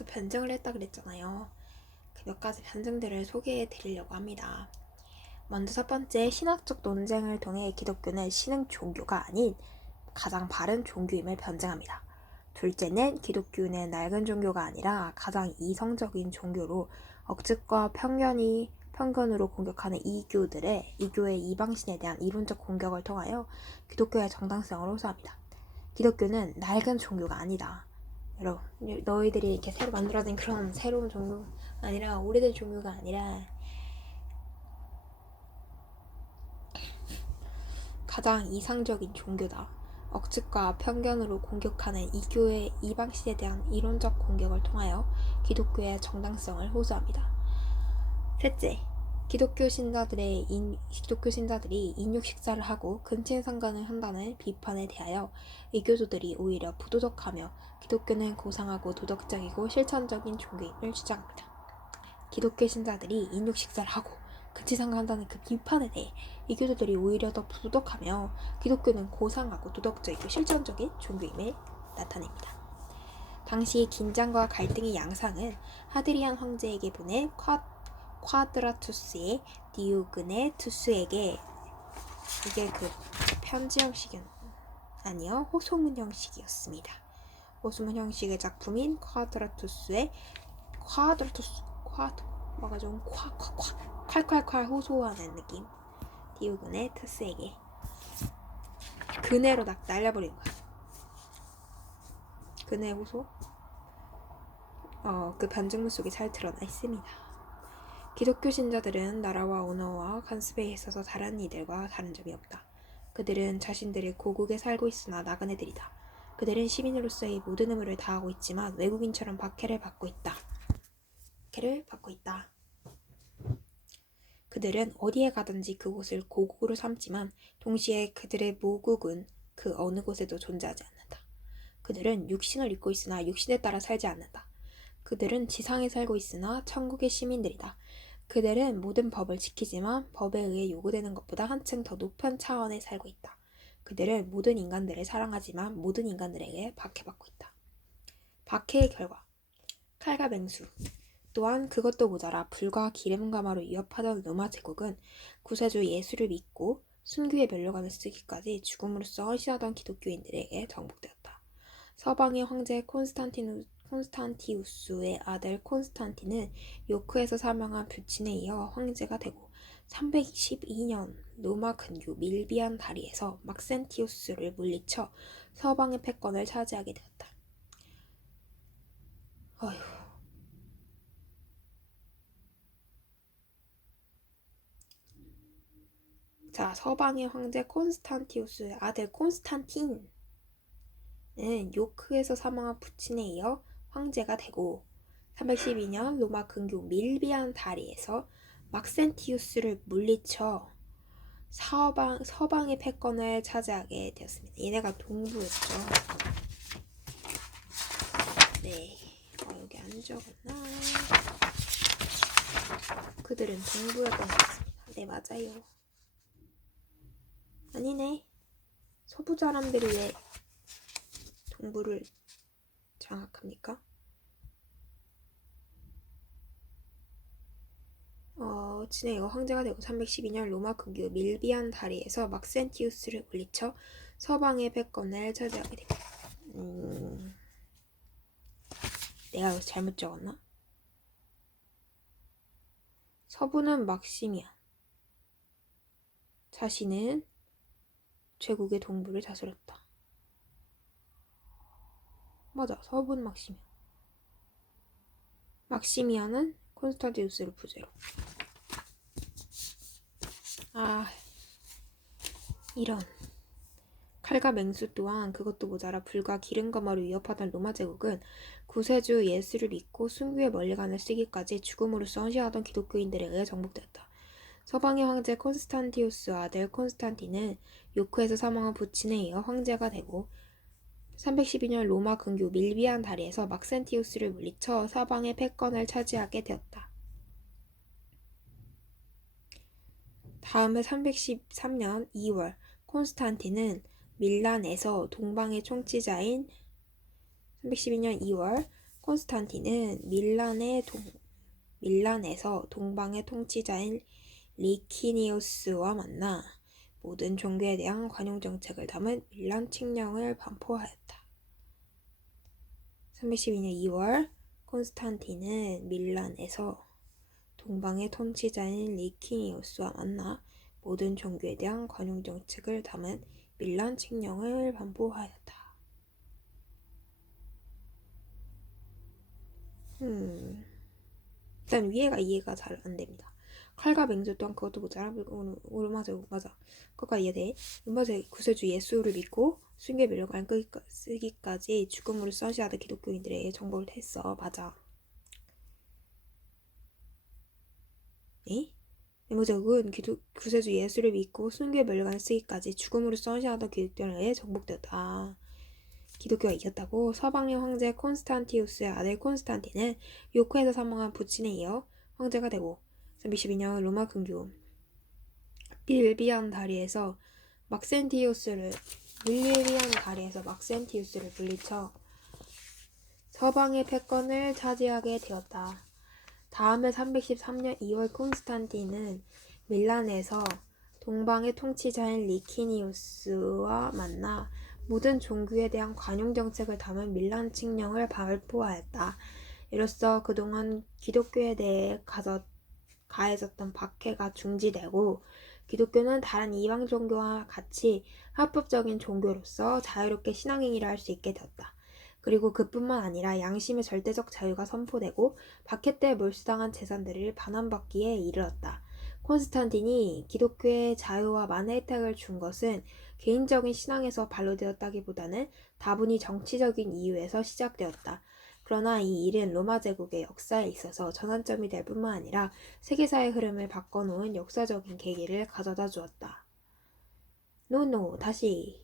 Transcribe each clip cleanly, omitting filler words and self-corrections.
그래서 변증을 했다 그랬잖아요. 그 몇 가지 변증들을 소개해 드리려고 합니다. 먼저 첫 번째, 신학적 논쟁을 통해 기독교는 신흥 종교가 아닌 가장 바른 종교임을 변증합니다. 둘째는 기독교는 낡은 종교가 아니라 가장 이성적인 종교로 억측과 편견으로 공격하는 이교의 이방신에 대한 이론적 공격을 통하여 기독교의 정당성을 호소합니다. 기독교는 낡은 종교가 아니다. 여러분, 너희들이 이렇게 새로 만들어진 그런 새로운 종교가 아니라 오래된 종교가 아니라 가장 이상적인 종교다. 억측과 편견으로 공격하는 이교의 이방신에 대한 이론적 공격을 통하여 기독교의 정당성을 호소합니다. 셋째, 기독교 신자들이 인육 식사를 하고 근친 상간을 한다는 비판에 대하여 이교도들이 오히려 부도덕하며 기독교는 고상하고 도덕적이고 실천적인 종교임을 주장합니다. 기독교 신자들이 인육 식사를 하고 근치상간한다는 그 비판에 대해 이교도들이 오히려 더 부도덕하며 기독교는 고상하고 도덕적이고 실천적인 종교임을 나타냅니다. 당시 긴장과 갈등의 양상은 하드리안 황제에게 보낸 쿼드라투스의 디오그네투스에게, 이게 그 편지 형식은 아니요, 호소문 형식이었습니다. 호소문 형식의 작품인 뭐가 좀 콸콸콸 호소하는 느낌. 디오그네투스에게 그네로 날려버린 거야. 그네 호소? 그 변증문 속에 잘 드러나 있습니다. 기독교 신자들은 나라와 언어와 관습에 있어서 다른 이들과 다른 점이 없다. 그들은 자신들의 고국에 살고 있으나 나그네들이다. 그들은 시민으로서의 모든 의무를 다하고 있지만 외국인처럼 박해를 받고 있다. 그들은 어디에 가든지 그곳을 고국으로 삼지만 동시에 그들의 모국은 그 어느 곳에도 존재하지 않는다. 그들은 육신을 입고 있으나 육신에 따라 살지 않는다. 그들은 지상에 살고 있으나 천국의 시민들이다. 그들은 모든 법을 지키지만 법에 의해 요구되는 것보다 한층 더 높은 차원에 살고 있다. 그들은 모든 인간들을 사랑하지만 모든 인간들에게 박해받고 있다. 박해의 결과, 칼과 맹수. 또한 그것도 모자라 불과 기름가마로 위협하던 로마 제국은 구세주 예수를 믿고 순교의 면류관을 쓰기까지 죽음으로써 헌신하던 기독교인들에게 정복되었다. 서방의 황제 콘스탄티우스의 아들 콘스탄틴은 요크에서 사망한 뷰친에 이어 황제가 되고 322년 로마 근교 밀비안 다리에서 막센티우스를 물리쳐 서방의 패권을 차지하게 되었다. 어휴. 자, 서방의 황제 콘스탄티우스의 아들 콘스탄틴은 요크에서 사망한 푸친에 이어 황제가 되고 312년 로마 근교 밀비안 다리에서 막센티우스를 물리쳐 서방의 패권을 차지하게 되었습니다. 얘네가 동부였죠. 네, 여기 안 적었나? 그들은 동부였던 것 같습니다. 네, 맞아요. 아니네. 서부 사람들이 왜 동부를 장악합니까? 진해가 황제가 되고 312년 로마 근교 밀비안 다리에서 막센티우스를 물리쳐 서방의 패권을 차지하게 됩니다. 내가 여기서 잘못 적었나? 서부는 막시미안, 자신은 제국의 동부를 다스렸다. 맞아, 서부는 막시미안. 막시미안은 콘스탄티우스를 부재로. 이런. 칼과 맹수 또한 그것도 모자라 불과 기름가마로 위협하던 로마 제국은 구세주 예수를 믿고 순교의 멀리간을 쓰기까지 죽음으로써 헌신하던 기독교인들에 의해 정복되었다. 서방의 황제 콘스탄티우스 아들 콘스탄틴은 요크에서 사망한 부친에 이어 황제가 되고 312년 로마 근교 밀비안 다리에서 막센티우스를 물리쳐 서방의 패권을 차지하게 되었다. 다음해 313년 2월 콘스탄틴은 밀란에서 동방의 총치자인 312년 2월 콘스탄틴은 밀란에서 동방의 통치자인 리키니우스와 만나 모든 종교에 대한 관용 정책을 담은 밀란 칙령을 반포하였다. 312년 2월 콘스탄틴은 밀란에서 동방의 통치자인 리키니우스와 만나 모든 종교에 대한 관용 정책을 담은 밀란 칙령을 반포하였다. 일단 위에가 이해가 잘 안됩니다. 칼과 맹세 또한 그것도 모자라. 맞아. 그것까지 이해돼. 로마제 구세주 예수를 믿고 순교의 멸류관 쓰기까지 죽음으로 선시하던 기독교인들에게 정복을 했어. 맞아. 에? 네모제국은 구세주 예수를 믿고 순교의 멸류관 쓰기까지 죽음으로 선시하던 기독교인들에게 정복되었다. 기독교가 이겼다고. 서방의 황제 콘스탄티우스의 아들 콘스탄틴은 요코에서 사망한 부친에 이어 황제가 되고 322년 로마 근교 밀비안 다리에서 막센티우스를 물리쳐 서방의 패권을 차지하게 되었다. 다음에 313년 2월 콘스탄틴은 밀란에서 동방의 통치자인 리키니우스와 만나 모든 종교에 대한 관용 정책을 담은 밀란 칙령을 발표하였다. 이로써 그동안 기독교에 대해 가해졌던 박해가 중지되고 기독교는 다른 이방 종교와 같이 합법적인 종교로서 자유롭게 신앙행위를 할 수 있게 되었다. 그리고 그뿐만 아니라 양심의 절대적 자유가 선포되고 박해 때 몰수당한 재산들을 반환받기에 이르렀다. 콘스탄틴이 기독교의 자유와 많은 혜택을 준 것은 개인적인 신앙에서 발로되었다기보다는 다분히 정치적인 이유에서 시작되었다. 그러나 이 일은 로마 제국의 역사에 있어서 전환점이 될 뿐만 아니라 세계사의 흐름을 바꿔놓은 역사적인 계기를 가져다 주었다. 다시.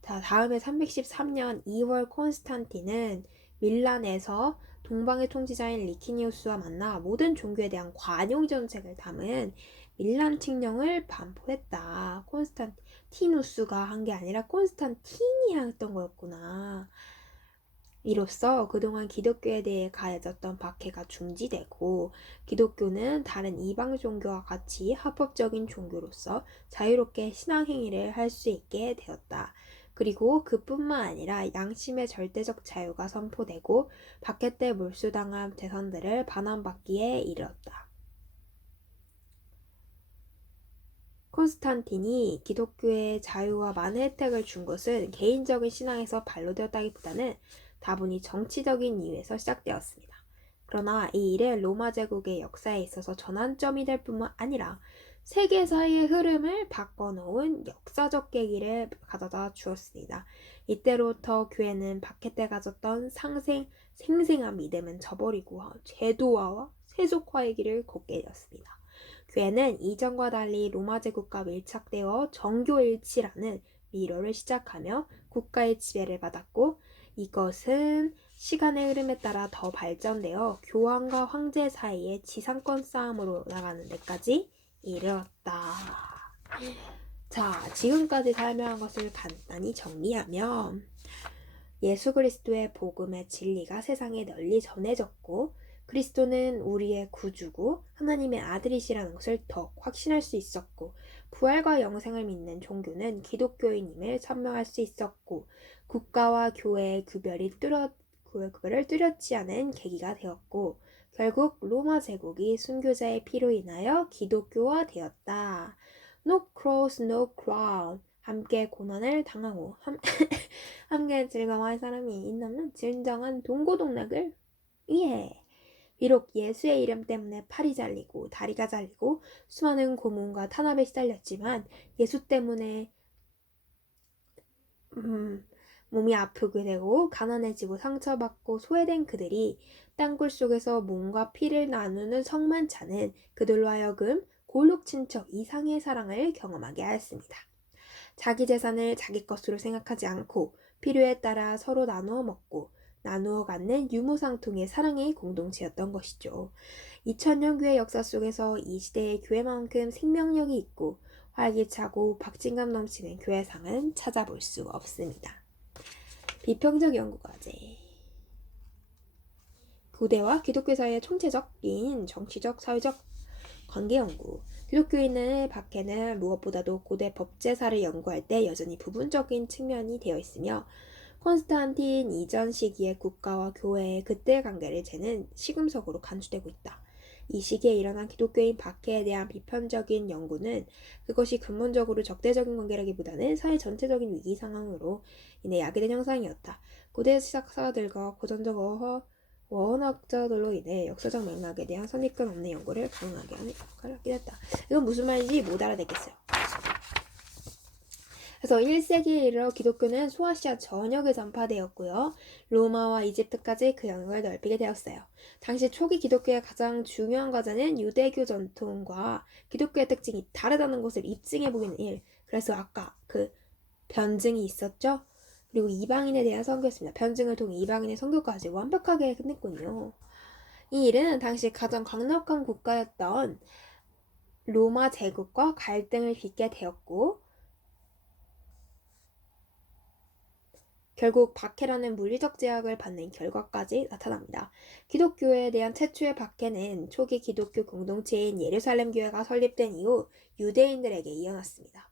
자, 다음에 313년 2월 콘스탄틴은 밀란에서 동방의 통치자인 리키니우스와 만나 모든 종교에 대한 관용 정책을 담은 밀란 칙령을 반포했다. 콘스탄티누스가 한 게 아니라 콘스탄틴이 했던 거였구나. 이로써 그동안 기독교에 대해 가해졌던 박해가 중지되고 기독교는 다른 이방 종교와 같이 합법적인 종교로서 자유롭게 신앙행위를 할 수 있게 되었다. 그리고 그뿐만 아니라 양심의 절대적 자유가 선포되고 박해 때 몰수당한 재산들을 반환받기에 이르렀다. 콘스탄틴이 기독교의 자유와 많은 혜택을 준 것은 개인적인 신앙에서 발로되었다기보다는 다분히 정치적인 이유에서 시작되었습니다. 그러나 이 일은 로마 제국의 역사에 있어서 전환점이 될 뿐만 아니라 세계사의 흐름을 바꿔놓은 역사적 계기를 가져다 주었습니다. 이때로부터 교회는 박해 때 가졌던 생생한 믿음은 저버리고 제도화와 세속화의 길을 걷게 되었습니다. 교회는 이전과 달리 로마 제국과 밀착되어 정교일치라는 미로를 시작하며 국가의 지배를 받았고 이것은 시간의 흐름에 따라 더 발전되어 교황과 황제 사이의 지상권 싸움으로 나가는 데까지 이르렀다. 자, 지금까지 설명한 것을 간단히 정리하면 예수 그리스도의 복음의 진리가 세상에 널리 전해졌고 그리스도는 우리의 구주고 하나님의 아들이시라는 것을 더욱 확신할 수 있었고 부활과 영생을 믿는 종교는 기독교인임을 설명할 수 있었고 국가와 교회의 구별을 뚜렷지 않은 계기가 되었고 결국 로마 제국이 순교자의 피로 인하여 기독교화 되었다. No cross, no crown. 함께 고난을 당하고 함께 즐거워할 사람이 있다면 진정한 동고동락을 위해 비록 예수의 이름 때문에 팔이 잘리고 다리가 잘리고 수많은 고문과 탄압에 시달렸지만 예수 때문에 몸이 아프게 되고 가난해지고 상처받고 소외된 그들이 땅굴 속에서 몸과 피를 나누는 성만찬은 그들로 하여금 골록 친척 이상의 사랑을 경험하게 하였습니다. 자기 재산을 자기 것으로 생각하지 않고 필요에 따라 서로 나누어 먹고 나누어 갖는 유무상통의 사랑의 공동체였던 것이죠. 2000년 교회 역사 속에서 이 시대의 교회만큼 생명력이 있고 활기차고 박진감 넘치는 교회상은 찾아볼 수 없습니다. 비평적 연구과제 고대와 기독교 사이의 총체적인 정치적, 사회적 관계 연구. 기독교인의 박해는 무엇보다도 고대 법제사를 연구할 때 여전히 부분적인 측면이 되어 있으며 콘스탄틴 이전 시기의 국가와 교회의 그때의 관계를 재는 시금석으로 간주되고 있다. 이 시기에 일어난 기독교인 박해에 대한 비판적인 연구는 그것이 근본적으로 적대적인 관계라기보다는 사회 전체적인 위기 상황으로 인해 야기된 형상이었다. 고대 시작사들과 고전적 원학자들로 인해 역사적 맥락에 대한 선입견 없는 연구를 가능하게 하는 역할을 하게 됐다. 이건 무슨 말인지 못 알아듣겠어요. 그래서 1세기에 이르러 기독교는 소아시아 전역에 전파되었고요. 로마와 이집트까지 그 영역을 넓히게 되었어요. 당시 초기 기독교의 가장 중요한 과제는 유대교 전통과 기독교의 특징이 다르다는 것을 입증해 보이는 일. 그래서 아까 그 변증이 있었죠? 그리고 이방인에 대한 선교였습니다. 변증을 통해 이방인의 선교까지 완벽하게 끝냈군요. 이 일은 당시 가장 강력한 국가였던 로마 제국과 갈등을 빚게 되었고 결국 박해라는 물리적 제약을 받는 결과까지 나타납니다. 기독교에 대한 최초의 박해는 초기 기독교 공동체인 예루살렘 교회가 설립된 이후 유대인들에게 이어났습니다.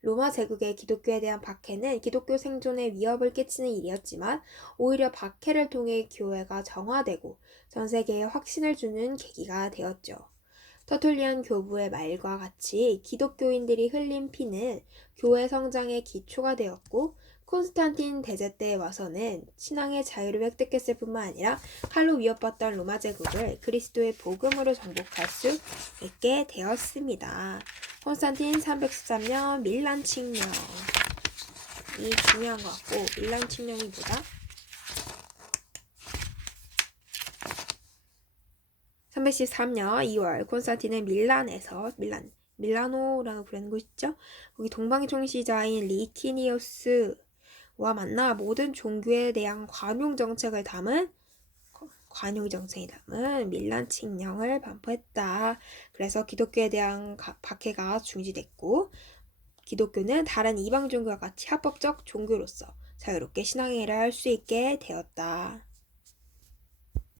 로마 제국의 기독교에 대한 박해는 기독교 생존에 위협을 끼치는 일이었지만 오히려 박해를 통해 교회가 정화되고 전 세계에 확신을 주는 계기가 되었죠. 터툴리안 교부의 말과 같이 기독교인들이 흘린 피는 교회 성장의 기초가 되었고 콘스탄틴 대제 때에 와서는 신앙의 자유를 획득했을 뿐만 아니라 칼로 위협받던 로마 제국을 그리스도의 복음으로 정복할 수 있게 되었습니다. 콘스탄틴 313년 밀란 칙령이 중요한 것 같고 밀란 칙령이 뭐다? 313년 2월 콘스탄틴은 밀라노라고 부르는 곳 있죠? 거기 동방의 총시자인 리티니우스와 만나 모든 종교에 대한 관용 정책을 담은 밀란 칙령을 반포했다. 그래서 기독교에 대한 박해가 중지됐고 기독교는 다른 이방 종교와 같이 합법적 종교로서 자유롭게 신앙생활을 할 수 있게 되었다.